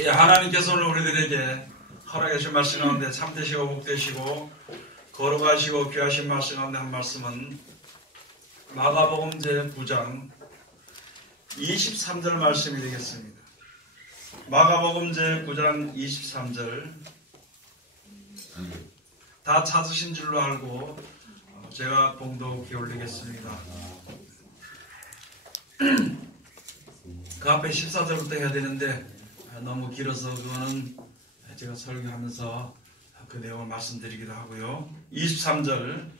예, 하나님께서 오늘 우리들에게 허락해 주신 말씀 가운데 참되시고 복되시고 거룩하시고 귀하신 말씀 가운데 한 말씀은 마가복음 제9장 23절 말씀이 되겠습니다. 마가복음 제9장 23절 다 찾으신 줄로 알고 제가 봉독 기울이겠습니다. 그 앞에 14절부터 해야 되는데 너무 길어서 그거는 제가 설교하면서 그 내용을 말씀드리기도 하고요. 23절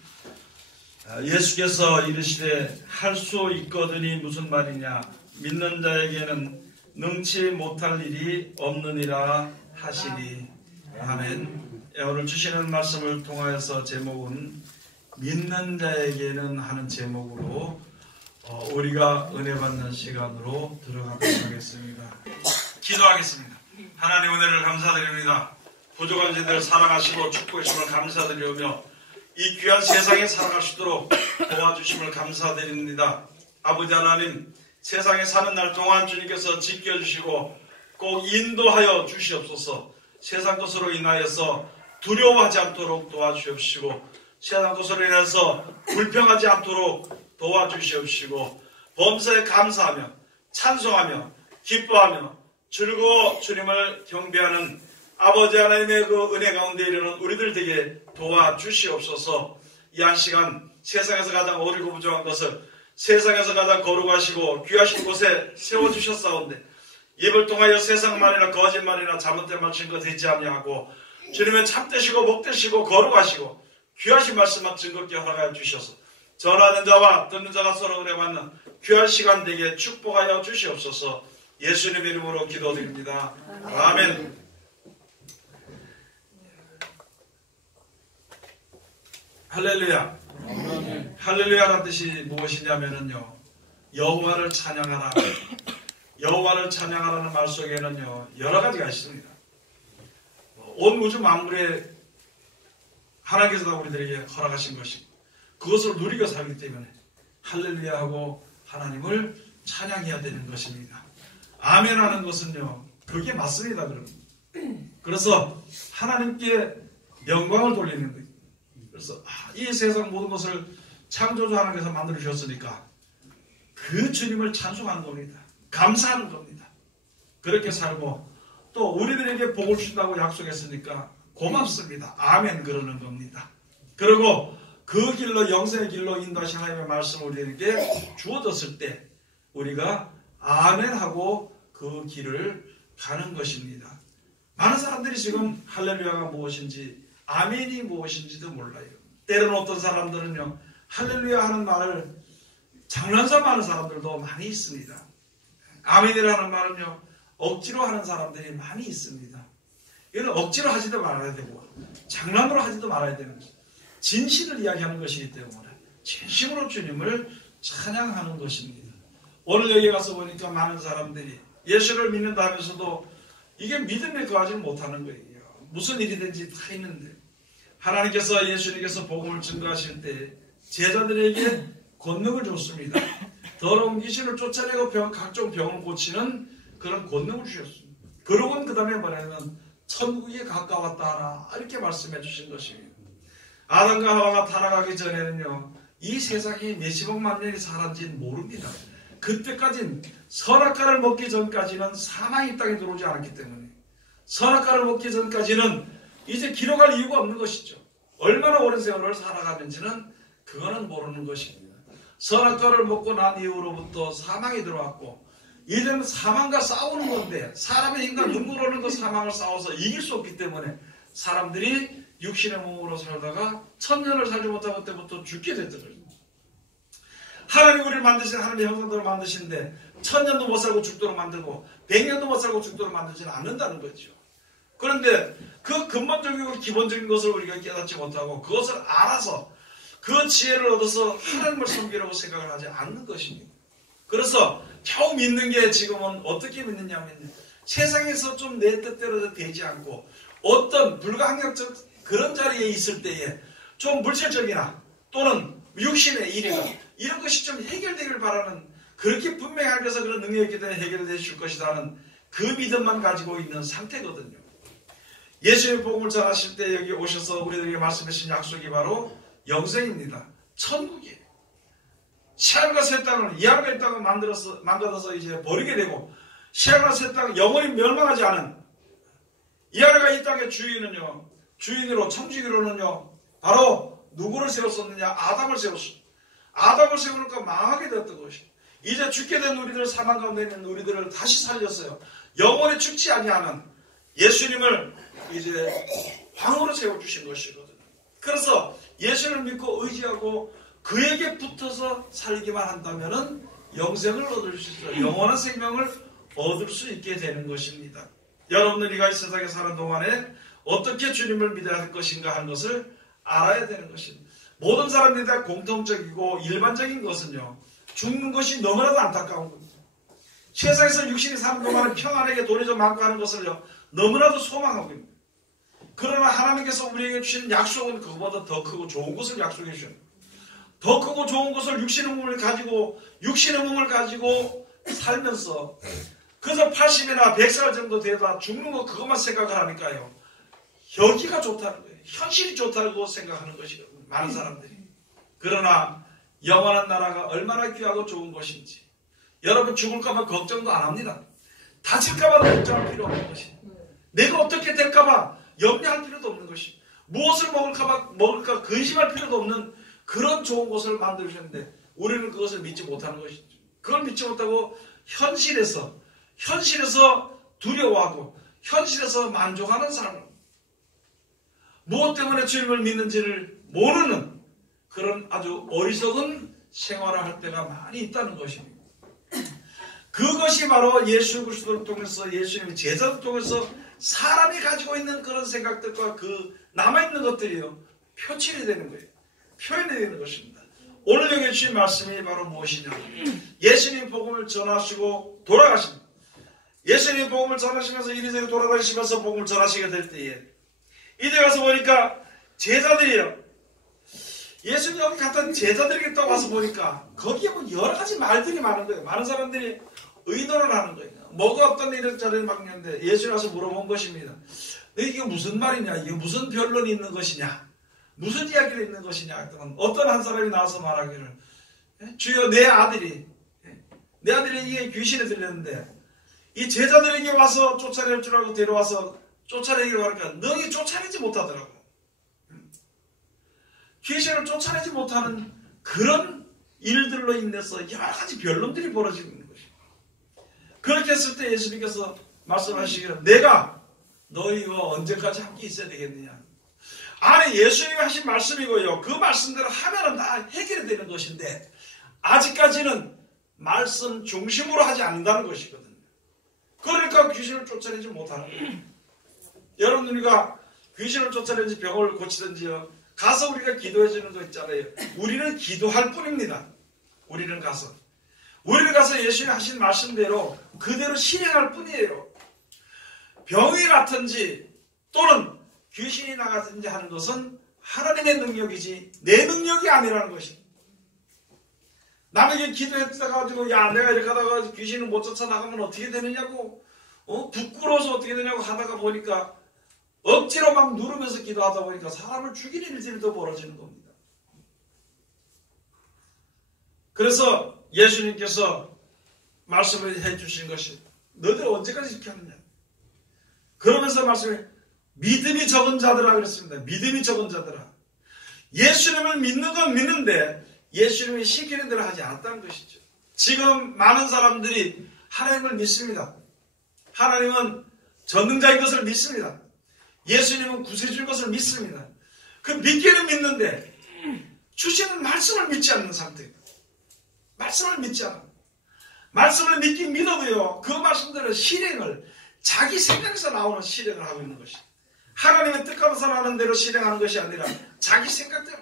예수께서 이르시되 할 수 있거든이 무슨 말이냐, 믿는 자에게는 능치 못할 일이 없느니라 하시니. 아멘. 오늘 주시는 말씀을 통하여서 제목은 믿는 자에게는 하는 제목으로 우리가 은혜 받는 시간으로 들어가도록 하겠습니다. 기도하겠습니다. 하나님 은혜를 감사드립니다. 부족한 저희들 사랑하시고 축복해 주심을 감사드리며 이 귀한 세상에 살아갈 수 있도록 도와주심을 감사드립니다. 아버지 하나님, 세상에 사는 날 동안 주님께서 지켜주시고 꼭 인도하여 주시옵소서. 세상 것으로 인하여서 두려워하지 않도록 도와주시옵시고 세상 것으로 인해서 불평하지 않도록 도와주시옵시고 범사에 감사하며 찬송하며 기뻐하며 즐거워 주님을 경배하는 아버지 하나님의 그 은혜 가운데 이르는 우리들 되게 도와주시옵소서. 이 한 시간 세상에서 가장 어리고 부족한 것을 세상에서 가장 거룩하시고 귀하신 곳에 세워주셨사온데 입을 통하여 세상말이나 거짓말이나 잘못된 말 증거 되지 아니하고 주님의 참되시고 복되시고 거룩하시고 귀하신 말씀만 즐겁게 허락하여 주셔서 전하는 자와 듣는 자가 서로 은혜 받는 귀한 시간 되게 축복하여 주시옵소서. 예수님 이름으로 기도드립니다. 아멘. 할렐루야. 할렐루야라는 뜻이 무엇이냐면요, 여호와를 찬양하라. 여호와를 찬양하라는 말 속에는요 여러 가지가 있습니다. 온 우주 만물에 하나님께서 다 우리들에게 허락하신 것이고 그것을 누리고 살기 때문에 할렐루야하고 하나님을 찬양해야 되는 것입니다. 아멘 하는 것은요 그게 맞습니다. 그래서 하나님께 영광을 돌리는 거예요. 그래서 이 세상 모든 것을 창조주 하나님께서 만들어 주셨으니까 그 주님을 찬송하는 겁니다. 감사하는 겁니다. 그렇게 살고 또 우리들에게 복을 주신다고 약속했으니까 고맙습니다. 아멘 그러는 겁니다. 그리고 그 길로 영생의 길로 인도하신 하나님의 말씀을 우리에게 주어졌을 때 우리가 아멘 하고 그 길을 가는 것입니다. 많은 사람들이 지금 할렐루야가 무엇인지 아멘이 무엇인지도 몰라요. 때로는 어떤 사람들은요 할렐루야 하는 말을 장난삼아 하는 사람들도 많이 있습니다. 아멘이라는 말은요 억지로 하는 사람들이 많이 있습니다. 이건 억지로 하지도 말아야 되고 장난으로 하지도 말아야 되는 거예요. 진실을 이야기하는 것이기 때문에 진심으로 주님을 찬양하는 것입니다. 오늘 여기 가서 보니까 많은 사람들이 예수를 믿는다 하면서도 이게 믿음에 거하지 못하는 거예요. 무슨 일이든지 다 있는데 하나님께서 예수님께서 복음을 증거하실 때 제자들에게 권능을 줬습니다. 더러운 귀신을 쫓아내고 각종 병을 고치는 그런 권능을 주셨습니다. 그러고는 그 다음에 뭐냐면 천국에 가까웠다 하라 이렇게 말씀해 주신 것입니다. 아담과 하와가 타락하기 전에는요 이 세상이 몇십억만 년이 살았는지는 모릅니다. 그때까지는 선악과를 먹기 전까지는 사망이 땅에 들어오지 않았기 때문에 선악과를 먹기 전까지는 이제 기록할 이유가 없는 것이죠. 얼마나 오랜 세월을 살아가는지는 그거는 모르는 것입니다. 선악과를 먹고 난 이후로부터 사망이 들어왔고 이제는 사망과 싸우는 건데 사람의 인간 눈물어는 그 사망을 싸워서 이길 수 없기 때문에 사람들이 육신의 몸으로 살다가 천년을 살지 못하고 그때부터 죽게 됐더라고요. 하나님 우리를 만드신 하나님의 형상대로 만드시는데 천년도 못 살고 죽도록 만들고 100년도 못 살고 죽도록 만들지는 않는다는 거죠. 그런데 그 근본적이고 기본적인 것을 우리가 깨닫지 못하고 그것을 알아서 그 지혜를 얻어서 하나님을 섬기려고 생각을 하지 않는 것입니다. 그래서 겨우 믿는 게 지금은 어떻게 믿느냐면 세상에서 좀 내 뜻대로 되지 않고 어떤 불가항력적 그런 자리에 있을 때에 좀 물질적이나 또는 육신의 일이나 이런 것이 좀 해결되길 바라는 그렇게 분명히 하면서 그런 능력이 있기 때문에 해결되실 것이라는 그 믿음만 가지고 있는 상태거든요. 예수의 복음을 전하실 때 여기 오셔서 우리들에게 말씀하신 약속이 바로 영생입니다. 천국이에요. 새하늘과 새 땅을, 이 하늘과 이 땅을 만들어서 이제 버리게 되고, 새하늘과 새 땅은 영원히 멸망하지 않은 이 하늘과 이 땅의 주인으로 천주기로는요, 바로 누구를 세웠었느냐? 아담을 세웠어요. 아담을 세우니까 망하게 되었던 것이에요. 이제 죽게 된 우리들, 사망 가운데 있는 우리들을 다시 살렸어요. 영원히 죽지 아니하는 예수님을 이제 왕으로 세워주신 것이거든요. 그래서 예수를 믿고 의지하고 그에게 붙어서 살기만 한다면 영생을 얻을 수 있어요. 영원한 생명을 얻을 수 있게 되는 것입니다. 여러분들이 이 세상에 사는 동안에 어떻게 주님을 믿어야 할 것인가 하는 것을 알아야 되는 것입니다. 모든 사람들이 다 공통적이고 일반적인 것은요, 죽는 것이 너무나도 안타까운 겁니다. 세상에서 육신이 사는 동안은 평안하게 돈이 좀 많고 하는 것을요, 너무나도 소망하고 있습니다. 그러나 하나님께서 우리에게 주신 약속은 그것보다 더 크고 좋은 것을 약속해 주십니다. 더 크고 좋은 것을 육신의 몸을 가지고 살면서 그래서 80이나 100살 정도 되다 죽는 거 그것만 생각을 하니까요, 여기가 좋다는 거예요. 현실이 좋다고 생각하는 것이거든요, 많은 사람들이. 그러나 영원한 나라가 얼마나 귀하고 좋은 것인지 여러분 죽을까봐 걱정도 안 합니다. 다칠까봐 걱정할 필요 없는 것입니다. 내가 어떻게 될까봐 염려할 필요도 없는 것입니다. 무엇을 먹을까 근심할 필요도 없는 그런 좋은 것을 만들어주셨는데 우리는 그것을 믿지 못하는 것이죠. 그걸 믿지 못하고 현실에서 두려워하고 현실에서 만족하는 사람은 무엇 때문에 주님을 믿는지를 모르는 그런 아주 어리석은 생활을 할 때가 많이 있다는 것입니다. 그것이 바로 예수 그리스도를 통해서 예수님의 제자를 통해서 사람이 가지고 있는 그런 생각들과 그 남아있는 것들이요, 표출이 되는 거예요. 표현이 되는 것입니다. 오늘 여기 주신 말씀이 바로 무엇이냐? 예수님 복음을 전하시고 돌아가십니다. 예수님 복음을 전하시면서 이리저리 돌아다니시면서 복음을 전하시게 될 때에 이제 가서 보니까 제자들이에요. 예수님 여기 갔던 제자들이 또 와서 보니까 거기에 뭐 여러 가지 말들이 많은 거예요. 많은 사람들이 의논을 하는 거예요. 뭐가 어떤 일을 자리를 막는데 예수님 와서 물어본 것입니다. 이게 무슨 말이냐? 이게 무슨 변론이 있는 것이냐? 무슨 이야기가 있는 것이냐? 어떤 한 사람이 나와서 말하기를, 주여 내 아들이 이게 귀신에 들렸는데 이 제자들에게 와서 쫓아낼 줄 알고 데려와서 쫓아내기로 하니까 너희 쫓아내지 못하더라고. 귀신을 쫓아내지 못하는 그런 일들로 인해서 여러 가지 변론들이 벌어지고 있는 것입니다. 그렇게 했을 때 예수님께서 말씀하시기를 내가 너희와 언제까지 함께 있어야 되겠느냐. 아니 예수님이 하신 말씀이고요. 그 말씀대로 하면은 다 해결이 되는 것인데 아직까지는 말씀 중심으로 하지 않는다는 것이거든요. 그러니까 귀신을 쫓아내지 못하는 거예요. 여러분 우리가 귀신을 쫓아내든지 병을 고치든지요. 가서 우리가 기도해 주는 거 있잖아요. 우리는 기도할 뿐입니다. 우리는 가서 예수님이 하신 말씀대로 그대로 실행할 뿐이에요. 병이 났든지 또는 귀신이 나가든지 하는 것은 하나님의 능력이지 내 능력이 아니라는 것입니다. 남에게 기도했다가지고 야 내가 이렇게 하다가 귀신을 못 쫓아나가면 어떻게 되느냐고 부끄러워서 어떻게 되냐고 하다가 보니까 억지로 막 누르면서 기도하다 보니까 사람을 죽이는 일들도 벌어지는 겁니다. 그래서 예수님께서 말씀을 해주신 것이 너희들 언제까지 이렇게 하느냐. 그러면서 말씀해 믿음이 적은 자들아 그랬습니다. 믿음이 적은 자들아. 예수님을 믿는 건 믿는데 예수님이 시키는 대로 하지 않았다는 것이죠. 지금 많은 사람들이 하나님을 믿습니다. 하나님은 전능자인 것을 믿습니다. 예수님은 구세주인 것을 믿습니다. 그 믿기는 믿는데 주시는 말씀을 믿지 않는 상태입니다. 말씀을 믿지 않아. 말씀을 믿긴 믿어도요. 그 말씀대로 실행을 자기 생각에서 나오는 실행을 하고 있는 것이. 하나님의 뜻가면서 하는 대로 실행하는 것이 아니라 자기 생각대로.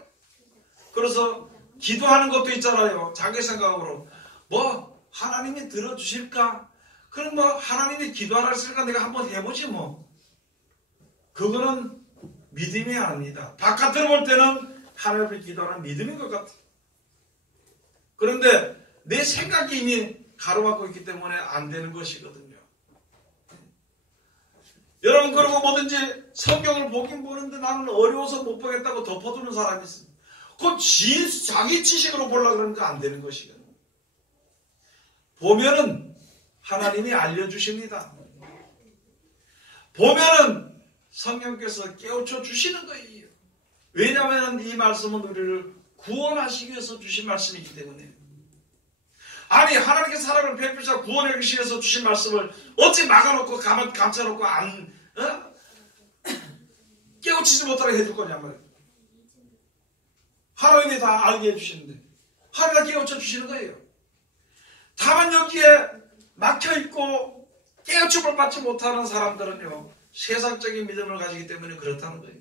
그래서 기도하는 것도 있잖아요. 자기 생각으로 뭐 하나님이 들어주실까? 그럼 뭐 하나님이 기도하라 했으니까 내가 한번 해보지 뭐. 그거는 믿음이 아닙니다. 바깥으로 볼 때는 하나님 앞에 기도하는 믿음인 것 같아요. 그런데 내 생각이 이미 가로막고 있기 때문에 안 되는 것이거든요. 여러분, 그리고 뭐든지 성경을 보긴 보는데 나는 어려워서 못 보겠다고 덮어두는 사람이 있습니다. 그건 자기 지식으로 보려고 그러는 거 안 되는 것이거든요. 보면은 하나님이 알려주십니다. 보면은 성령께서 깨우쳐 주시는 거예요. 왜냐하면 이 말씀은 우리를 구원하시기 위해서 주신 말씀이기 때문에. 아니, 하나님께서 사람을 베푸셔 구원하기 위해서 주신 말씀을 어찌 막아놓고 감춰놓고 깨우치지 못하게 해줄 거냐 말이에요. 하나님이 다 알게 해주시는데 하나님이 깨우쳐 주시는 거예요. 다만 여기에 막혀있고 깨우침을 받지 못하는 사람들은요, 세상적인 믿음을 가지기 때문에 그렇다는 거예요.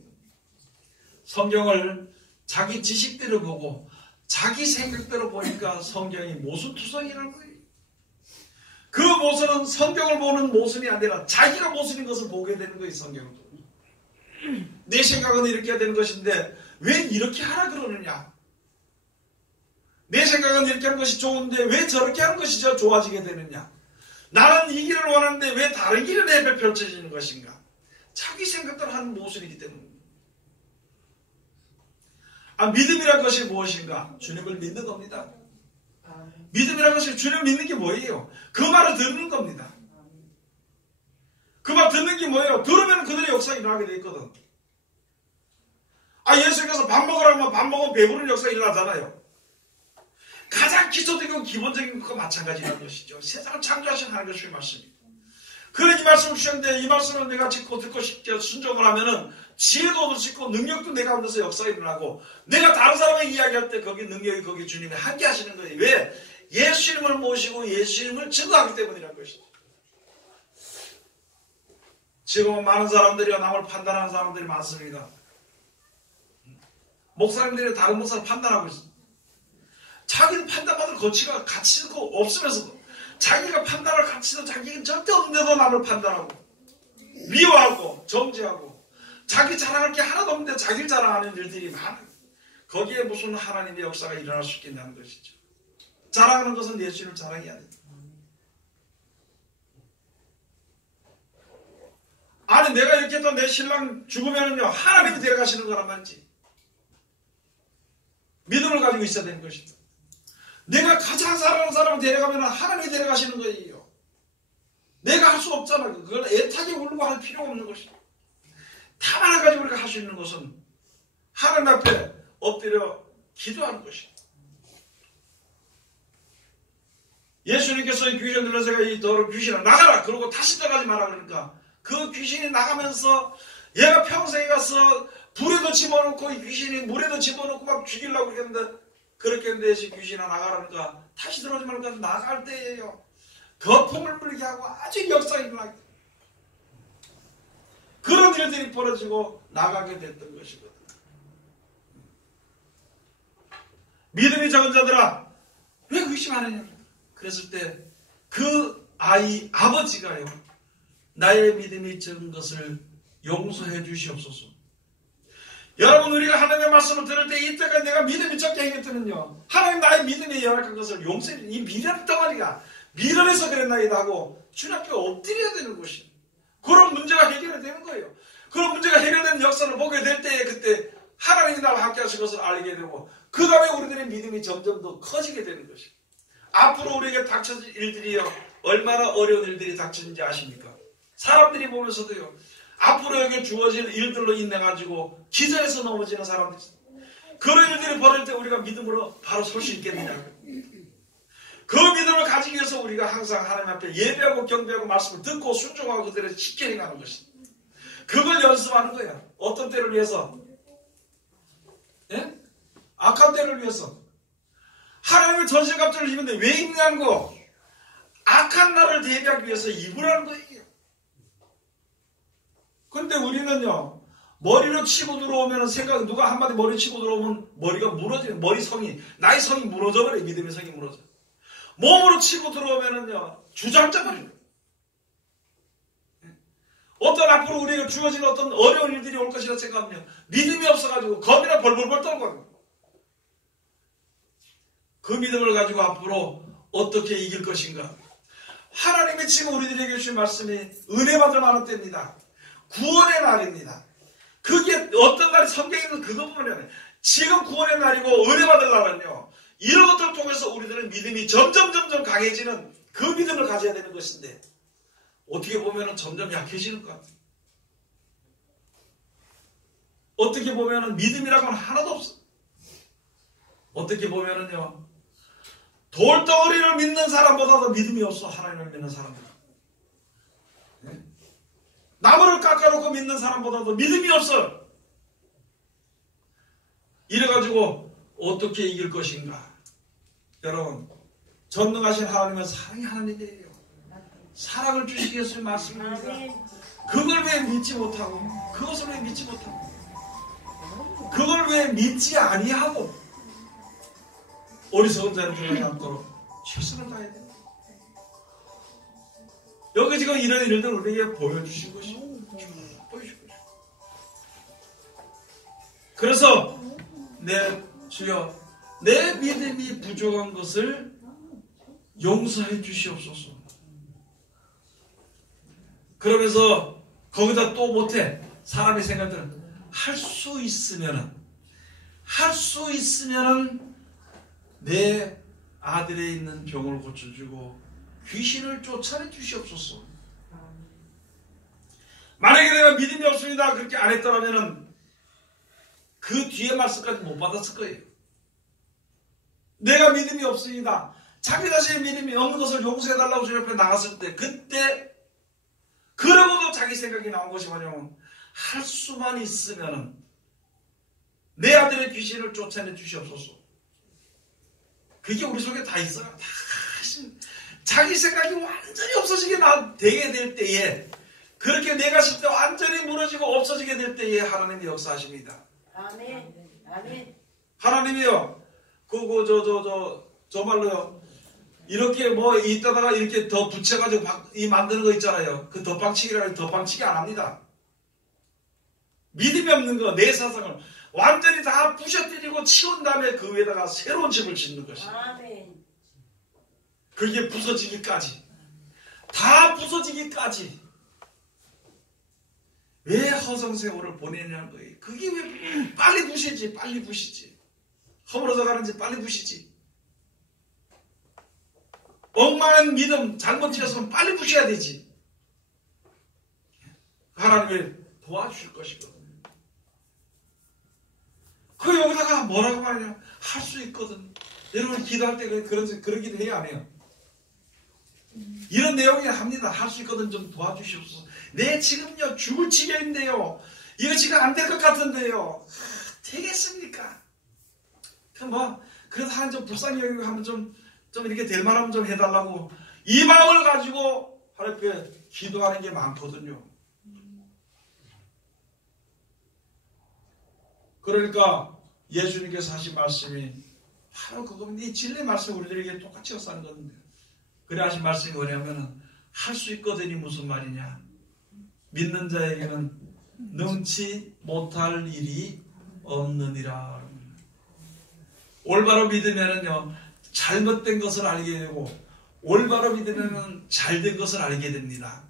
성경을 자기 지식대로 보고 자기 생각대로 보니까 성경이 모순투성이라는 거예요. 그 모순은 성경을 보는 모순이 아니라 자기가 모순인 것을 보게 되는 거예요. 성경은 내 생각은 이렇게 해야 되는 것인데 왜 이렇게 하라 그러느냐, 내 생각은 이렇게 하는 것이 좋은데 왜 저렇게 하는 것이 더 좋아지게 되느냐, 나는 이 길을 원하는데 왜 다른 길을 내게 펼쳐지는 것인가. 자기 생각대로 하는 모순이기 때문입니다. 믿음이란 것이 무엇인가? 주님을 믿는 겁니다. 믿음이란 것이 주님을 믿는 게 뭐예요? 그 말을 듣는 겁니다. 그 말 듣는 게 뭐예요? 들으면 그들의 역사가 일어나게 돼 있거든. 예수님께서 밥 먹으라고 하면 밥 먹으면 배부른 역사가 일어나잖아요. 가장 기초적이고 기본적인 것과 마찬가지라는 것이죠. 세상을 창조하신 하나님의 말씀입니다. 그래 이 말씀을 주셨는데 이 말씀을 내가 듣고 순종을 하면은 지혜도 얻을 수 있고 능력도 내 가운데서 역사가 일어나고 내가 다른 사람에게 이야기할 때 거기 능력이 거기 주님이 함께 하시는 거예요. 왜? 예수님을 모시고 예수님을 증거하기 때문이라는 것이죠. 지금은 많은 사람들이 남을 판단하는 사람들이 많습니다. 목사님들이 다른 목사를 판단하고 있습니다. 자기는 판단받을 가치가 없으면서도 자기가 판단할 가치도 자기는 절대 없는데도 남을 판단하고 미워하고 정죄하고 자기 자랑할 게 하나도 없는데 자기를 자랑하는 일들이 많아요. 거기에 무슨 하나님의 역사가 일어날 수 있겠냐는 것이죠. 자랑하는 것은 예수님을 자랑해야 돼요. 아니 내가 이렇게 또 내 신랑 죽으면은요 하나님이 데려가시는 거란 말이지. 믿음을 가지고 있어야 되는 것이죠. 내가 가장 사랑하는 사람을 데려가면 하나님이 데려가시는 거예요. 내가 할 수 없잖아요. 그걸 애타게 울고 할 필요가 없는 것이죠. 다만 한 가지 우리가 할 수 있는 것은 하나님 앞에 엎드려 기도하는 것이죠. 예수님께서 귀신 들려서 이 너를 귀신아 나가라 그러고 다시 들어가지 마라 그러니까 그 귀신이 나가면서 얘가 평생에 가서 불에도 집어넣고 이 귀신이 물에도 집어넣고 막 죽이려고 그랬는데 그렇게 했는데 귀신아 나가라니까 다시 들어오지 말고 나갈 때예요. 거품을 불게 하고 아주 역사가 일어나게 그런 일들이 벌어지고 나가게 됐던 것이거든. 믿음이 적은 자들아 왜 의심하느냐 그랬을 때 그 아이 아버지가요 나의 믿음이 적은 것을 용서해 주시옵소서. 여러분 우리가 하나님의 말씀을 들을 때 이때까지 내가 믿음이 적게 행했더는요 하나님 나의 믿음이 열악한 것을 용서해 이 미련 덩어리가 미련해서 그랬나이다 하고 주님 앞에 엎드려야 되는 것이 그런 문제가 해결이 되는 거예요. 그런 문제가 해결되는 역사를 보게 될 때에 그때 하나님이 나와 함께 하실 것을 알게 되고 그 다음에 우리들의 믿음이 점점 더 커지게 되는 것이 앞으로 우리에게 닥쳐질 일들이요 얼마나 어려운 일들이 닥치는지 아십니까? 사람들이 보면서도요 앞으로 여기 주어질 일들로 인해가지고 기절해서 넘어지는 사람들 그런 일들이 벌어질 때 우리가 믿음으로 바로 설 수 있겠느냐 그 믿음을 가지기 위해서 우리가 항상 하나님 앞에 예배하고 경배하고 말씀을 듣고 순종하고 그대로 지켜 행하는 것입니다. 그걸 연습하는 거야. 어떤 때를 위해서? 예? 악한 때를 위해서. 하나님의 전신갑주를 입는데 왜 입냐는 거? 악한 날을 대비하기 위해서 입으라는 거예요. 근데 우리는요 머리로 치고 들어오면 생각 누가 한마디 머리 치고 들어오면 머리가 무너지는 나의 성이 무너져버려요. 믿음의 성이 무너져. 몸으로 치고 들어오면은요 주저앉아버려요. 어떤 앞으로 우리에게 주어진 어떤 어려운 일들이 올 것이라 생각하면 믿음이 없어가지고 겁이나 벌벌벌 떨고 그 믿음을 가지고 앞으로 어떻게 이길 것인가. 하나님이 지금 우리들에게 주신 말씀이 은혜 받을 만한 때입니다. 구원의 날입니다. 그게 어떤 날이 성경에는 그것뿐만이 지금 구원의 날이고 은혜 받을 날은요. 이런 것들을 통해서 우리들은 믿음이 점점 강해지는 그 믿음을 가져야 되는 것인데 어떻게 보면 점점 약해지는 것 같아요. 어떻게 보면 믿음이라고는 하나도 없어. 어떻게 보면은요. 돌덩어리를 믿는 사람보다도 믿음이 없어. 하나님을 믿는 사람들. 네? 나무를 깎아놓고 믿는 사람보다도 믿음이 없어. 이래가지고 어떻게 이길 것인가. 여러분 전능하신 하나님은 사랑의 하나님이에요. 사랑을 주시기 위해서 말씀입니다. 그걸 왜 믿지 못하고 그것을 왜 믿지 못하고 그걸 왜 믿지 아니하고 어리석은 자는 들어가지 않도록 최선을 다해야 돼요. 여기 지금 이런 일들 우리에게 보여주신 것이 보여주신 것이. 그래서 내 주여 내 믿음이 부족한 것을 용서해 주시옵소서. 그러면서 거기다 또 못해. 사람이 생각들은 할 수 있으면은 내 아들에 있는 병을 고쳐주고 귀신을 쫓아내 주시옵소서. 만약에 내가 믿음이 없습니다 그렇게 안 했더라면 그 뒤에 말씀까지 못 받았을 거예요. 내가 믿음이 없습니다. 자기 자신의 믿음이 없는 것을 용서해달라고 주님 앞에 나갔을 때 그때 그러고도 자기 생각이 나온 것이 뭐냐면 할 수만 있으면 내 아들의 귀신을 쫓아내 주시옵소서. 그게 우리 속에 다 있어요. 다 자기 생각이 완전히 없어지게 되게 될 때에 그렇게 내가 싶을 때 완전히 무너지고 없어지게 될 때에 하나님이 역사하십니다. 아멘. 아멘. 하나님이요. 저말로요. 이렇게 뭐 이따다가 이렇게 더 붙여가지고 이 만드는 거 있잖아요. 그 덧방치기라는 덧방치기 안 합니다. 믿음이 없는 거, 내 사상을 완전히 다 부셔뜨리고 치운 다음에 그 위에다가 새로운 집을 짓는 것이에요. 아멘. 그게 부서지기까지. 다 부서지기까지. 왜 허송세월을 보내냐는 거예요. 그게 왜 빨리 부시지, 빨리 부시지. 허물어져 가는지 빨리 부시지. 엉망한 믿음 잘못 지었으면 빨리 부셔야 되지. 하나님이 도와주실 것이거든요. 그 여기다가 뭐라고 말이냐. 할 수 있거든. 여러분 기도할 때 그런 기도 해야 안 해요. 이런 내용이 합니다. 할 수 있거든 좀 도와주시옵소서. 네 지금요 죽을 지경인데요. 이거 지금 안 될 것 같은데요. 되겠습니까? 그래도 한 좀 불쌍히 여기고 하면 좀 이렇게 될 만하면 좀 해달라고 이 마음을 가지고 하나님 앞에 기도하는 게 많거든요. 그러니까 예수님께서 하신 말씀이 바로 그겁니다. 이 진리의 말씀이 우리들에게 똑같이 역사하는 건데 그래 하신 말씀이 뭐냐면은 할 수 있거든이 무슨 말이냐. 믿는 자에게는 능치 못할 일이 없느니라. 올바로 믿으면은요 잘못된 것을 알게 되고 올바로 믿으면은 잘된 것을 알게 됩니다.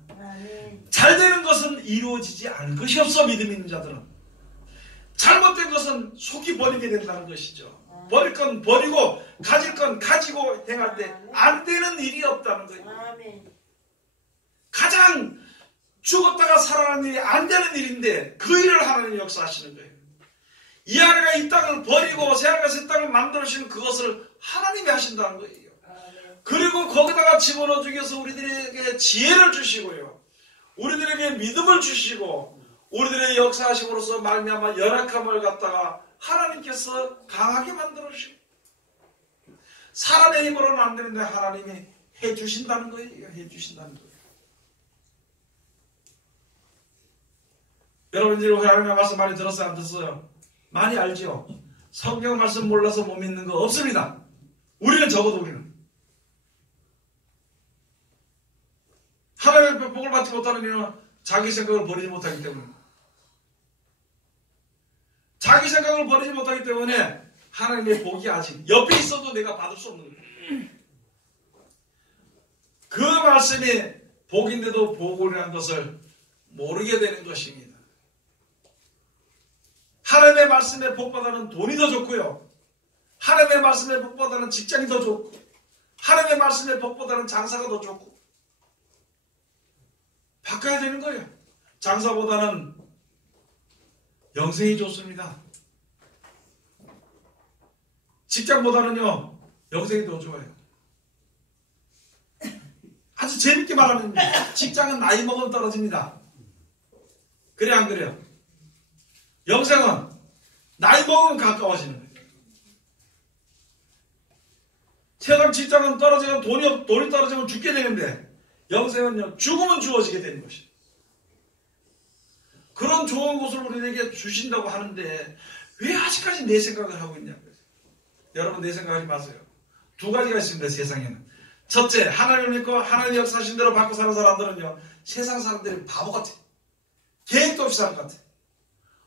잘 되는 것은 이루어지지 않을 것이 없어. 믿음 있는 자들은 잘못된 것은 속히 버리게 된다는 것이죠. 버릴 건 버리고 가질 건 가지고 행할 때 안 되는 일이 없다는 거예요. 가장 죽었다가 살아나는 일이 안 되는 일인데 그 일을 하나님이 역사하시는 거예요. 이 아내가 이 땅을 버리고 새 아내가 새 땅을 만들어주시는 그것을 하나님이 하신다는 거예요. 그리고 거기다가 집어넣어 주기 위해서 우리들에게 지혜를 주시고요. 우리들에게 믿음을 주시고 우리들의 역사하심으로써 말미암아 연약함을 갖다가 하나님께서 강하게 만들어주시고 사람의 힘으로는 안 되는데 하나님이 해주신다는 거예요. 해주신다는 거예요. 여러분들이 하나님의 말씀 많이 들었어요? 안 들었어요? 많이 알죠? 성경 말씀 몰라서 못 믿는 거 없습니다. 우리는 적어도 우리는. 하나님의 복을 받지 못하는 이유는 자기 생각을 버리지 못하기 때문에. 자기 생각을 버리지 못하기 때문에 하나님의 복이 아직 옆에 있어도 내가 받을 수 없는 거예요. 그 말씀이 복인데도 복이라는 것을 모르게 되는 것입니다. 하나님의 말씀에 복보다는 돈이 더 좋고요. 하나님의 말씀에 복보다는 직장이 더 좋고, 하나님의 말씀에 복보다는 장사가 더 좋고, 바꿔야 되는 거예요. 장사보다는 영생이 좋습니다. 직장보다는요, 영생이 더 좋아요. 아주 재밌게 말하면 직장은 나이 먹으면 떨어집니다. 그래 안 그래요? 영생은 나이 먹으면 가까워지는 거예요. 세상 직장은 떨어지면 돈이 떨어지면 죽게 되는데, 영생은요, 죽으면 주어지게 되는 것이에요. 그런 좋은 곳을 우리에게 주신다고 하는데 왜 아직까지 내 생각을 하고 있냐고요. 여러분, 내 생각하지 마세요. 두 가지가 있습니다, 세상에는. 첫째, 하나님을 믿고 하나님의 역사하신 대로 받고 사는 사람들은요, 세상 사람들이 바보 같아. 계획도 없이 사는 것 같아.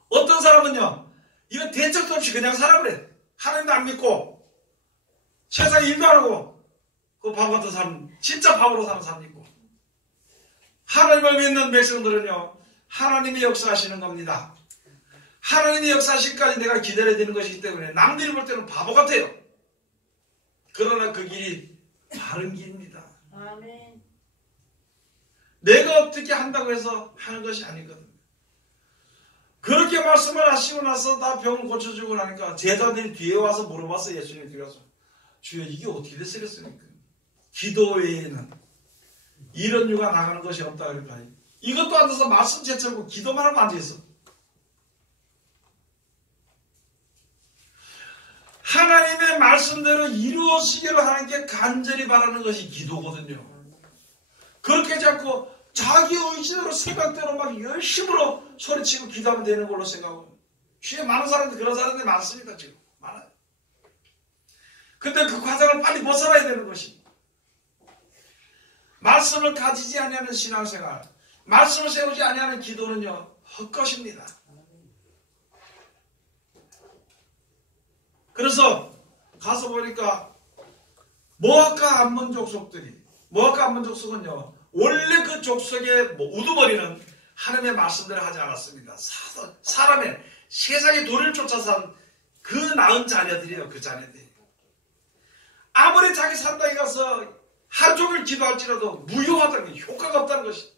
어떤 사람은요, 이거 대책도 없이 그냥 살아 그래. 하나님도 안 믿고 세상 일도 안 하고, 그 바보 같은 사람, 진짜 바보로 사는 사람이 있고, 하나님을 믿는 백성들은요, 하나님이 역사하시는 겁니다. 하나님이 역사하실까지 내가 기다려야 되는 것이기 때문에 남들이 볼 때는 바보 같아요. 그러나 그 길이 바른 길입니다. 아멘. 내가 어떻게 한다고 해서 하는 것이 아니거든요. 그렇게 말씀을 하시고 나서 다 병을 고쳐주고 나니까 제자들이 뒤에 와서 물어봤어요. 예수님 뒤에 와서, 주여, 이게 어떻게 됐으겠습니까? 기도 외에는 이런 유가 나가는 것이 없다 그럴까요? 이것도 안 돼서 말씀 제쳐고 기도만 하고 앉아있어. 하나님의 말씀대로 이루어지기를 하나님께 간절히 바라는 것이 기도거든요. 그렇게 하지 않고 자기 의지대로 생각대로 막 열심으로 소리치고 기도하면 되는 걸로 생각하고, 주위에 많은 사람들, 그런 사람들이 많습니다. 지금 많아요. 근데 그 과정을 빨리 벗어나야 되는 것입니다. 말씀을 가지지 아니하는 신앙생활, 말씀을 세우지 아니하는 기도는요, 헛것입니다. 그래서 가서 보니까 모아카 암몬 족속들이, 모아카 암몬 족속은요, 원래 그 족속의 우두머리는 하나님의 말씀대로 하지 않았습니다. 사람의 세상의 도리를 쫓아 산 그 낳은 자녀들이에요. 그 자녀들이 아무리 자기 산당에 가서 하루 종일 기도할지라도 무효하다는 게, 효과가 없다는 것이.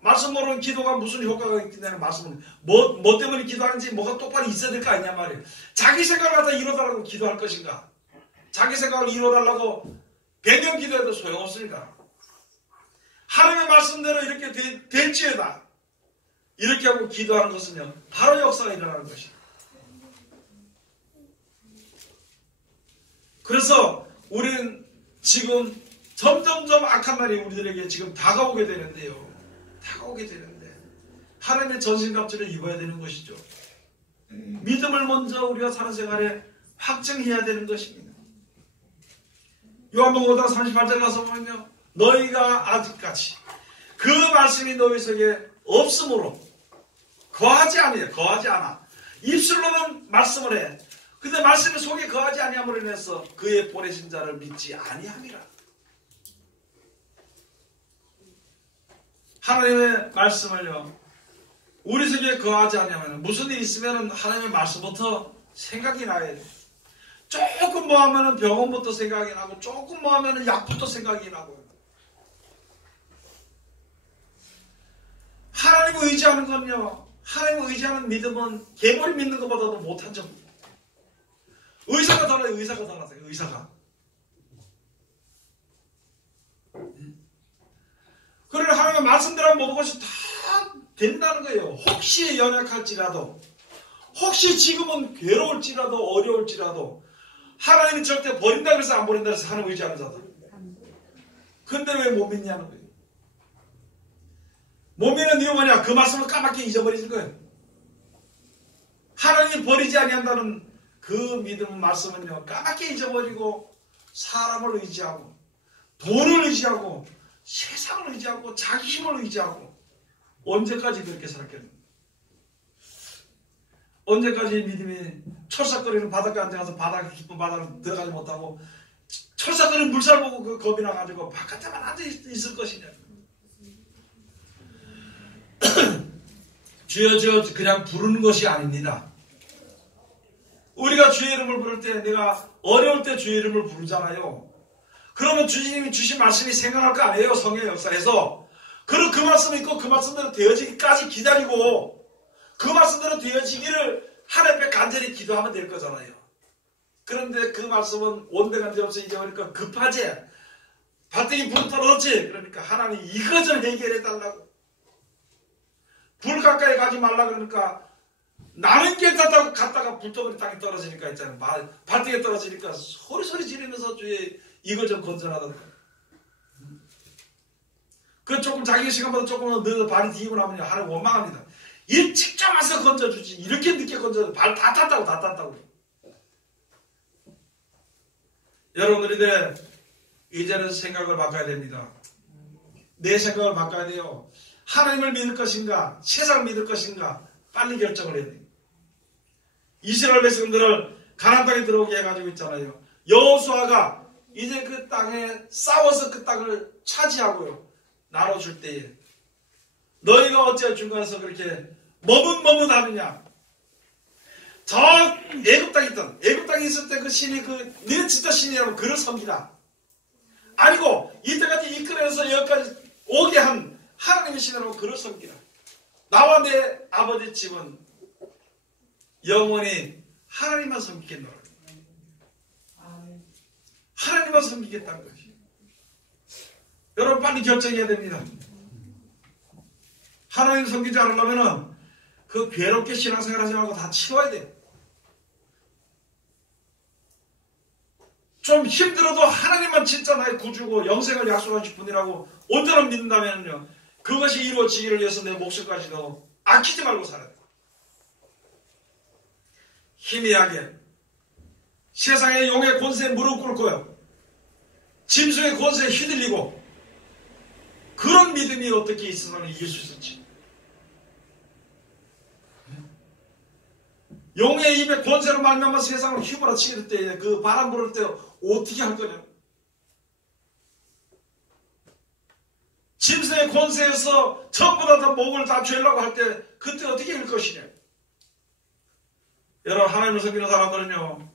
말씀 모르는 기도가 무슨 효과가 있냐는, 말씀은 뭐 때문에 기도하는지 뭐가 똑바로 있어야 될 거 아니냐 말이에요. 자기 생각을 갖다 이뤄달라고 기도할 것인가? 자기 생각을 이뤄달라고 100년 기도해도 소용없습니다. 하나님의 말씀대로 이렇게 될지어다, 이렇게 하고 기도하는 것은요, 바로 역사가 일어나는 것입니다. 그래서 우리는 지금 점점점 악한 날이 우리들에게 지금 다가오게 되는데요. 다가오게 되는데 하나님의 전신갑주를 입어야 되는 것이죠. 믿음을 먼저 우리가 사는 생활에 확증해야 되는 것입니다. 요한복음 5장 38절 가서 보면요, 너희가 아직까지 그 말씀이 너희 속에 없으므로 거하지 아니에요. 거하지 않아. 입술로는 말씀을 해. 근데 말씀이 속에 거하지 아니함으로 인해서 그의 보내신 자를 믿지 아니함이라. 하나님의 말씀을요, 우리 속에 거하지 아니하면 무슨 일이 있으면 하나님의 말씀부터 생각이 나야 돼. 조금 뭐 하면은 병원부터 생각이 나고, 조금 뭐 하면은 약부터 생각이 나고. 하나님을 의지하는 건요, 하나님을 의지하는 믿음은 개머리 믿는 것보다도 못한 점입니다. 의사가 달라요. 의사가 달라요. 의사가. 그러나 하나님의 말씀대로 모든 것이 다 된다는 거예요. 혹시 연약할지라도, 혹시 지금은 괴로울지라도, 어려울지라도 하나님이 절대 버린다 그래서 안 버린다 그래서 하나님 의지하는 자들. 근데 왜 못 믿냐는 거예요. 못 믿는 이유 뭐냐? 그 말씀을 까맣게 잊어버리는 거예요. 하나님이 버리지 아니한다는 그 믿음 말씀은요, 까맣게 잊어버리고 사람을 의지하고, 돈을 의지하고, 세상을 의지하고, 자기 힘을 의지하고, 언제까지 그렇게 살겠습니까? 언제까지 믿음이 철삭거리는 바닷가에 앉아서 바닥에 깊은 바다로 들어가지 못하고 철삭거리는 물살 보고 그 겁이 나가지고 바깥에만 앉아 있을 것이냐. 주여 주여 그냥 부르는 것이 아닙니다. 우리가 주의 이름을 부를 때 내가 어려울 때 주의 이름을 부르잖아요. 그러면 주님이 주신 말씀이 생각날 거 아니에요. 성의 역사에서. 그리고 그 말씀 있고 그 말씀대로 되어지기까지 기다리고 그 말씀대로 되어지기를 하나님 앞에 간절히 기도하면 될 거잖아요. 그런데 그 말씀은 온데간데 없어 잊어버리니까 급하지. 밭등이 불 떨어졌지. 그러니까 하나님 이거 좀 해결해 달라고. 불 가까이 가지 말라 그러니까 나는 괜찮다고 갔다가 불덩어리 땅에 떨어지니까 있잖아요. 밭등에 떨어지니까 소리 지르면서 주의 이거 좀 건져놔달라. 그 조금 자기 시간보다 조금 더 발이 뒤고 나면 하나님 원망합니다. 일찍 좀 와서 건져주지. 이렇게 늦게 건져도 발 다 탔다고. 여러분들이 이제는 생각을 바꿔야 됩니다. 내 생각을 바꿔야 돼요. 하나님을 믿을 것인가 세상을 믿을 것인가 빨리 결정을 해야 돼요. 이스라엘 백성들을 가나안 땅에 들어오게 해가지고 있잖아요. 여호수아가 이제 그 땅에 싸워서 그 땅을 차지하고요. 나눠줄 때에 너희가 어찌 중간에서 그렇게 머뭇머뭇하느냐. 저 애굽 땅에 있던 애굽 땅에 있을 때 그 신이 네 진짜 신이라고 그를 섬기라. 아니고 이때까지 이끌어내서 여기까지 오게 한 하나님의 신이라고 그를 섬기라. 나와 내 아버지 집은 영원히 하나님만 섬기겠노라. 하나님만 섬기겠다는 것이. 여러분 빨리 결정해야 됩니다. 하나님 섬기지 않으려면 그 괴롭게 신앙생활 하지 말고 다 치워야 돼요. 좀 힘들어도 하나님만 진짜 나의 구주고 영생을 약속하신 분이라고 온전히 믿는다면요. 그것이 이루어지기를 위해서 내 목숨까지도 아끼지 말고 살아야 돼요. 희미하게 세상의 용의 권세에 무릎 꿇고요. 짐승의 권세에 휘둘리고 그런 믿음이 어떻게 있어서는 이길 수 있었지. 용의 입에 권세로 말미암아 세상을 휘몰아치게 될 때 그 바람 불을 때 어떻게 할 거냐. 짐승의 권세에서 전부 다 목을 다 죄려고 할 때 그때 어떻게 할 것이냐. 여러분 하나님을 섬기는 사람들은요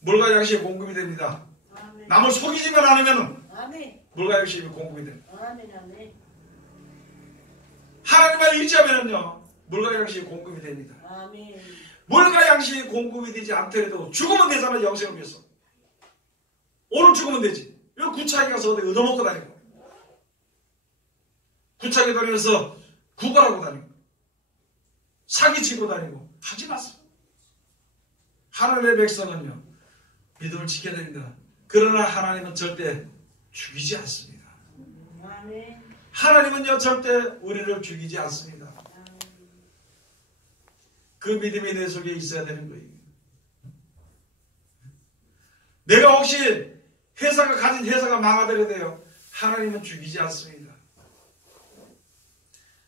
물과 양식이 공급이 됩니다. 아멘. 남을 속이지만 않으면 물과 양식이 공급이 됩니다. 아멘. 하나님만 의지하면요 물과 양식이 공급이 됩니다. 아멘. 물과 양식이 공급이 되지 않더라도 죽으면 되잖아요. 영생을 위해서. 오늘 죽으면 되지. 왜 구차하게 가서 어디 얻어먹고 다니고 구차하게 다니면서 구걸하고 다니고 사기치고 다니고 하지 마세요. 하나님의 백성은요 믿음을 지켜야 됩니다. 그러나 하나님은 절대 죽이지 않습니다. 하나님은요 절대 우리를 죽이지 않습니다. 그 믿음이 내 속에 있어야 되는 거예요. 내가 혹시 회사가 가진 회사가 망하더라도요 하나님은 죽이지 않습니다.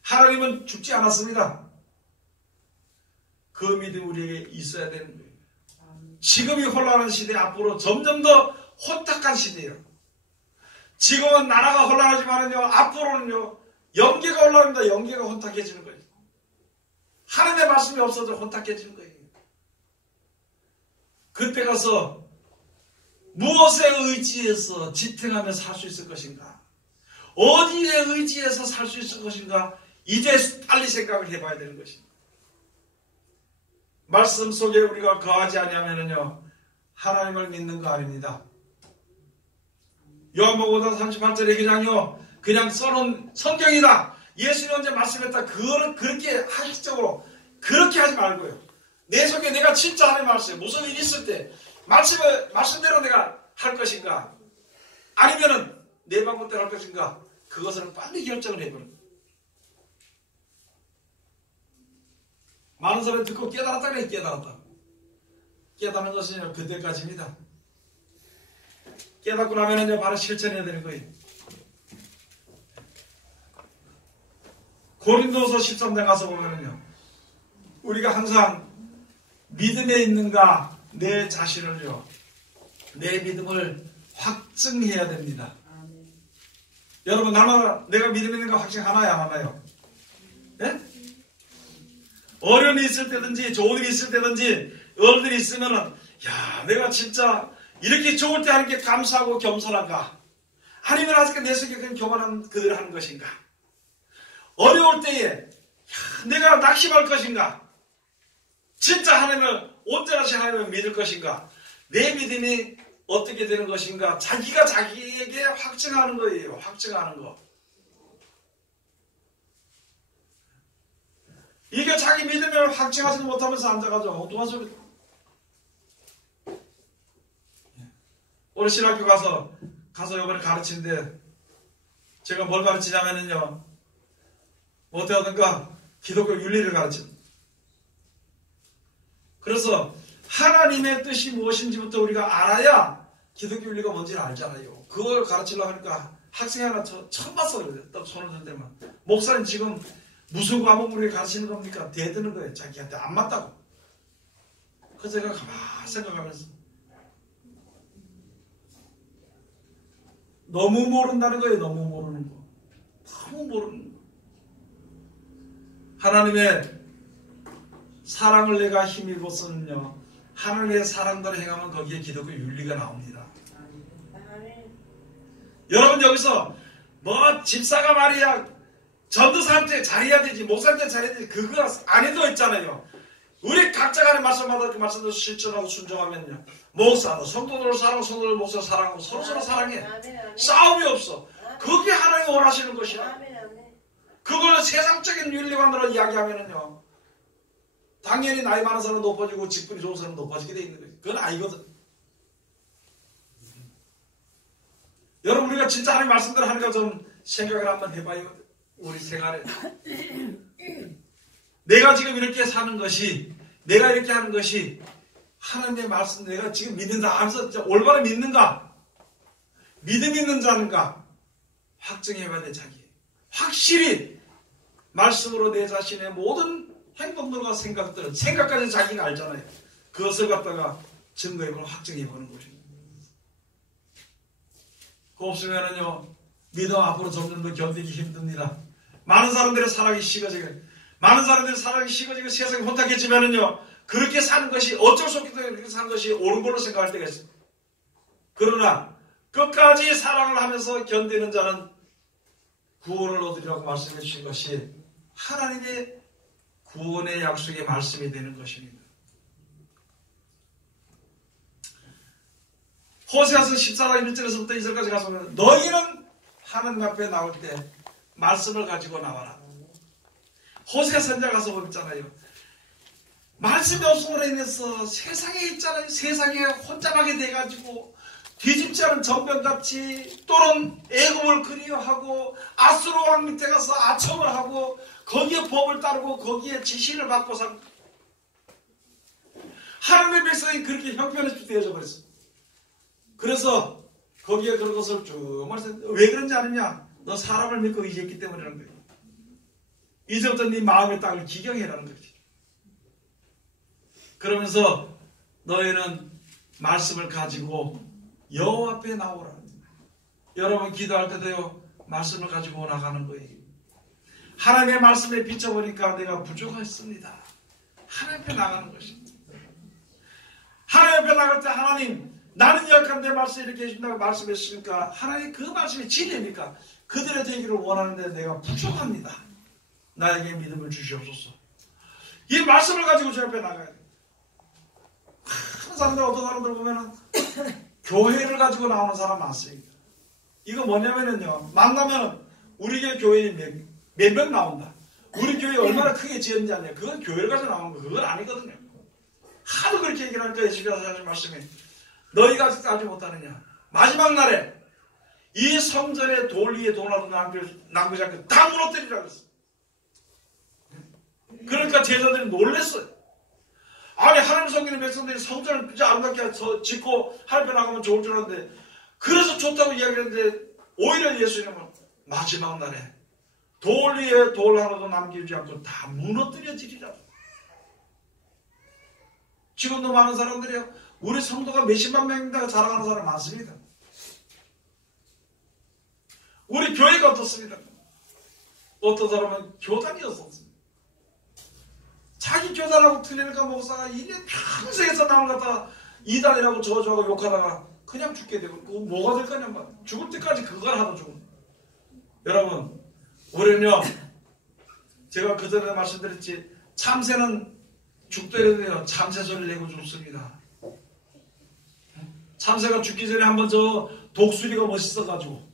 하나님은 죽지 않았습니다. 그 믿음이 우리에게 있어야 되는 거예요. 지금이 혼란한 시대 앞으로 점점 더 혼탁한 시대예요. 지금은 나라가 혼란하지만은요 앞으로는요 영계가 혼란합니다. 영계가 혼탁해지는 거예요. 하나님의 말씀이 없어져 혼탁해지는 거예요. 그때 가서 무엇에 의지해서 지탱하며 살 수 있을 것인가? 어디에 의지해서 살 수 있을 것인가? 이제 빨리 생각을 해봐야 되는 것입니다. 말씀 속에 우리가 거하지 아니하면요 하나님을 믿는 거 아닙니다. 요한복음 38절에 그냥 써놓은 성경이다. 예수님 언제 말씀했다. 그거는 그렇게 하식적으로 그렇게 하지 말고요. 내 속에 내가 진짜 하나님 말씀 무슨 일이 있을 때 말씀대로 내가 할 것인가 아니면은 내 방법대로 할 것인가 그것을 빨리 결정을 해버려요. 많은 사람이 듣고 깨달았다네. 깨닫는 것은 그때까지입니다. 깨닫고 나면은 바로 실천해야 되는 거예요. 고린도서 13장 가서 보면은요 우리가 항상 믿음에 있는가 내 자신을요 내 믿음을 확증해야 됩니다. 여러분 날마다 내가 믿음에 있는가 확증하나요 안 하나요? 네? 어려움이 있을 때든지 좋은 일이 있을 때든지 어른들이 있으면은 야 내가 진짜 이렇게 좋을 때 하는 게 감사하고 겸손한가? 아니면 아직 내 속에 그런 교만한 그들을 하는 것인가? 어려울 때에 야, 내가 낙심할 것인가? 진짜 하나님을 온전하신 하나님을 믿을 것인가? 내 믿음이 어떻게 되는 것인가? 자기가 자기에게 확증하는 거예요. 확증하는 거. 이게 자기 믿음을 확증하지 못하면서 앉아가지고 엉뚱한 소리. 오늘 신학교 가서 이번에 가르치는데 제가 뭘 가르치냐면요. 어떻게 하든가 기독교 윤리를 가르칩니다. 그래서 하나님의 뜻이 무엇인지부터 우리가 알아야 기독교 윤리가 뭔지를 알잖아요. 그걸 가르치려고 하니까 학생이 하나 처음 봤어. 그래. 딱 손을 들 때만. 목사님 지금 무슨 과목 우리가 가르치는 겁니까? 대드는 거예요. 자기한테 안 맞다고. 그래서 제가 가만히 생각하면서 너무 모른다는 거예요. 너무 모르는 거. 너무 모르는 거. 하나님의 사랑을 내가 힘입어서는요. 하나님의 사랑대로 행하면 거기에 기독교 윤리가 나옵니다. 여러분 여기서 뭐 집사가 말이야 전도사한테 잘해야 되지 목사한테 잘해야 되지 그거 안 해도 있잖아요. 우리 각자 간의 말씀마다 그 말씀대로 실천하고 순종하면요. 목사도 성도들을 사랑하고 성도들 목사 사랑하고 서로 사랑해. 싸움이 없어. 그게 하나님이 원하시는 것이야. 그걸 세상적인 윤리관으로 이야기하면은요. 당연히 나이 많은 사람은 높아지고 직분이 좋은 사람은 높아지게 돼 있는 거예요. 그건 아니거든. 여러분 우리가 진짜 하나님 말씀대로 하니까 좀 생각을 한번 해봐요. 우리 생활에 내가 지금 이렇게 사는 것이 내가 이렇게 하는 것이 하나님의 말씀 내가 지금 믿는다 하면서 올바로 믿는가? 믿음 있는 자인가? 확증해봐야 돼. 자기 확실히 말씀으로 내 자신의 모든 행동들과 생각까지 자기가 알잖아요. 그것을 갖다가 증거해보고 확증해보는 것입니다. 그거 없으면은요 믿음 앞으로 점점 더 견디기 힘듭니다. 많은 사람들의 사랑이 식어지고 세상이 혼탁해지면은요 그렇게 사는 것이 어쩔 수 없기 때문에 그렇게 사는 것이 옳은 걸로 생각할 때가 있습니다. 그러나 끝까지 사랑을 하면서 견디는 자는 구원을 얻으리라고 말씀해 주신 것이 하나님의 구원의 약속의 말씀이 되는 것입니다. 호세아서 14장 1절에서부터 2절까지 가서 너희는 하나님 앞에 나올 때 말씀을 가지고 나와라. 호세아 선지자 가서 보잖아요. 말씀이 없음으로 인해서 세상에 있잖아요. 세상에 혼잡하게 돼가지고 뒤집지 않은 전병같이 또는 애굽을 그리워하고 아수르 왕 밑에 가서 아첨을 하고 거기에 법을 따르고 거기에 지시를 받고 산 하나님의 백성이 그렇게 형편없이 되어져 버렸어. 그래서 거기에 그런 것을 쭉 말해서 왜 그런지 아느냐? 너 사람을 믿고 의지했기 때문이라는 거예요. 이제부터 네 마음의 땅을 기경해라는 거지. 그러면서 너희는 말씀을 가지고 여호와 앞에 나오라. 여러분 기도할 때도요 말씀을 가지고 나가는 거예요. 하나님의 말씀에 비춰보니까 내가 부족했습니다. 하나님 앞에 나가는 것입니다. 하나님 앞에 나갈 때 하나님 나는 약한 내 말씀 이렇게 해준다고 말씀했으니까 하나님 그 말씀이 진리입니까? 그들의 되기를 원하는데 내가 부족합니다. 나에게 믿음을 주시옵소서. 이 말씀을 가지고 제 앞에 나가야 돼요. 한 사람들 어떤 사람들 보면은 교회를 가지고 나오는 사람 많습니다. 이거 뭐냐면요 만나면 우리 교회에 몇 명 나온다. 우리 교회 얼마나 크게 지었는지 아냐. 그건 교회를 가지고 나오는 거 그건 아니거든요. 하도 그렇게 얘기를 하니까 예수께서 하신 말씀이 너희가 아직도 알지 못하느냐. 마지막 날에 이 성전의 돌 위에 돌아오는 낭비자들 다 무너뜨리라고 했어요. 그러니까 제자들이 놀랬어요. 아니 하나님 섬기는 백성들이 성전을 그저 아름답게 짓고 하나님 앞에 나가면 좋을 줄 알았는데 그래서 좋다고 이야기했는데 오히려 예수님은 마지막 날에 돌 위에 돌 하나도 남기지 않고 다 무너뜨려지리라. 지금도 많은 사람들이요 우리 성도가 몇십만 명이다 자랑하는 사람 많습니다. 우리 교회가 어떻습니까? 어떤 사람은 교단이 없었습니다. 자기 교단하고 틀리니까 목사가 이게 평생에서 남을 갖다가 이단이라고 저주하고 욕하다가 그냥 죽게 되고 그거 뭐가 될 거냐 말. 죽을 때까지 그걸 하다 죽은. 여러분 우리는요 제가 그전에 말씀드렸지 참새는 죽더라도요 참새 소리를 내고 죽습니다. 참새가 죽기 전에 한번 저 독수리가 멋있어가지고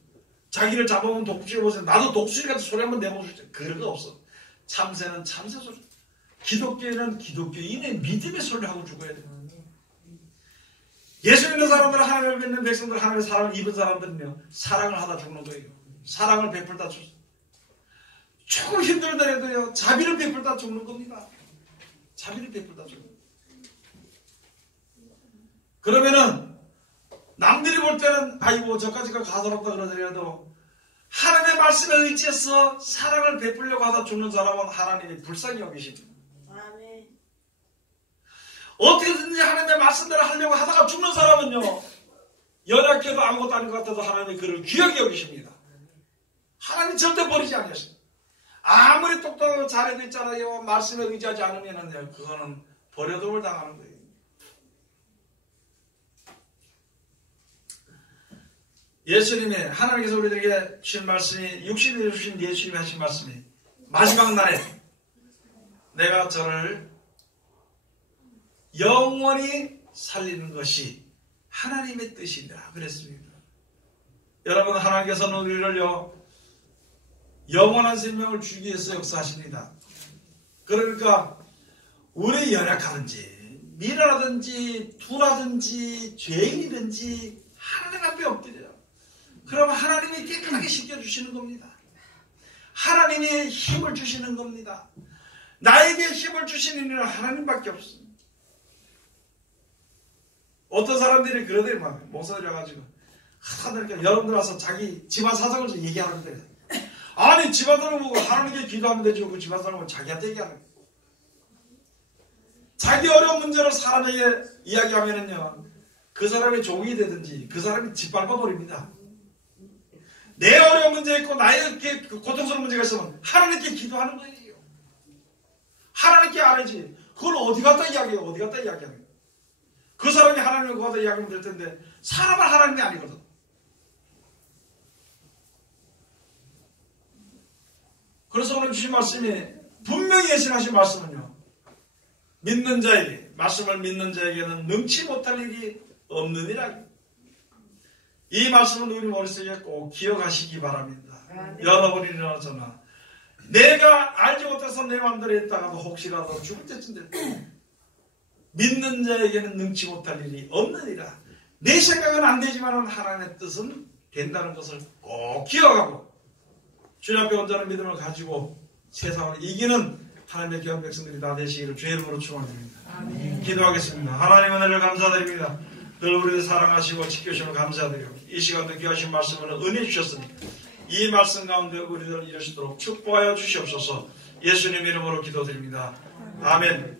자기를 잡아먹은 독수리가 멋있어 나도 독수리 같은 소리 한번 내보고 싶지. 그런 거 없어. 참새는 참새 소리. 기독교인은 기독교인의 믿음의 소리를 하고 죽어야 돼. 예수 믿는 사람들은 하나님을 믿는 백성들 하나님의 사랑을 입은 사람들은요 사랑을 하다 죽는 거예요. 사랑을 베풀다 죽는 조금 힘들더라도요 자비를 베풀다 죽는 겁니다. 자비를 베풀다 죽는 거예요. 그러면은 남들이 볼 때는 아이고 저까지가 가소롭다 그러더라도 하나님의 말씀에 의지해서 사랑을 베풀려고 하다 죽는 사람은 하나님이 불쌍히 여기십니다. 아멘. 어떻게든지 하나님의 말씀대로 하려고 하다가 죽는 사람은요 연약해도 아무것도 아닌 것 같아도 하나님이 그를 귀하게 여기십니다. 하나님 절대 버리지 않으십니다. 아무리 똑똑하고 잘해도 있잖아요 말씀에 의지하지 않으면은요 그거는 버려둠을 당하는 거예요. 예수님이 하나님께서 우리들에게 주신 말씀이 육신을 주신 예수님이 하신 말씀이 마지막 날에 내가 저를 영원히 살리는 것이 하나님의 뜻이다 그랬습니다. 여러분 하나님께서는 우리를요 영원한 생명을 주기 위해서 역사하십니다. 그러니까 우리 연약하든지 미련하든지 둔하든지 죄인이든지 하나님 앞에 엎드려요. 그럼 하나님이 깨끗하게 씻겨주시는 겁니다. 하나님이 힘을 주시는 겁니다. 나에게 힘을 주시는 이는 하나님밖에 없습니다. 어떤 사람들이 그러더니 막 목사들이 와가지고 하나님께 여러분들 와서 자기 집안 사정을 좀 얘기하는데 아니 집안 사람 보고 하나님께 기도하면 되죠. 그 집안 사람은 자기한테 얘기하는 거예요. 자기 어려운 문제를 사람에게 이야기하면은요 그 사람의 종이 되든지 그 사람이 짓밟아버립니다. 내 어려운 문제 있고 나에게 고통스러운 문제가 있으면 하나님께 기도하는 거예요. 하나님께 안 하지. 그걸 어디 갖다 이야기해요. 어디 갖다 이야기하는 거예요. 그 사람이 하나님을 갖다 이야기하면 될 텐데 사람은 하나님이 아니거든. 그래서 오늘 주신 말씀이 분명히 예신하신 말씀은요. 믿는 자에게 말씀을 믿는 자에게는 능치 못할 일이 없느니라. 이 말씀은 우리 머릿속에 꼭 기억하시기 바랍니다. 여러분이나 저나 내가 알지 못해서 내 마음대로 했다가도 혹시라도 죽을 때쯤 될 때 믿는 자에게는 능치 못할 일이 없느니라. 내 생각은 안 되지만 하나님의 뜻은 된다는 것을 꼭 기억하고 주님 앞에 온전한 믿음을 가지고 세상을 이기는 하나님의 귀한 백성들이 다 되시기를 주의 이름으로 축원드립니다. 기도하겠습니다. 하나님 은혜를 감사드립니다. 늘 우리를 사랑하시고 지켜주시는 감사드리고 이 시간도 귀하신 말씀을 은혜 주셨으니 이 말씀 가운데 우리들 이루시도록 축복하여 주시옵소서. 예수님 이름으로 기도드립니다. 아멘.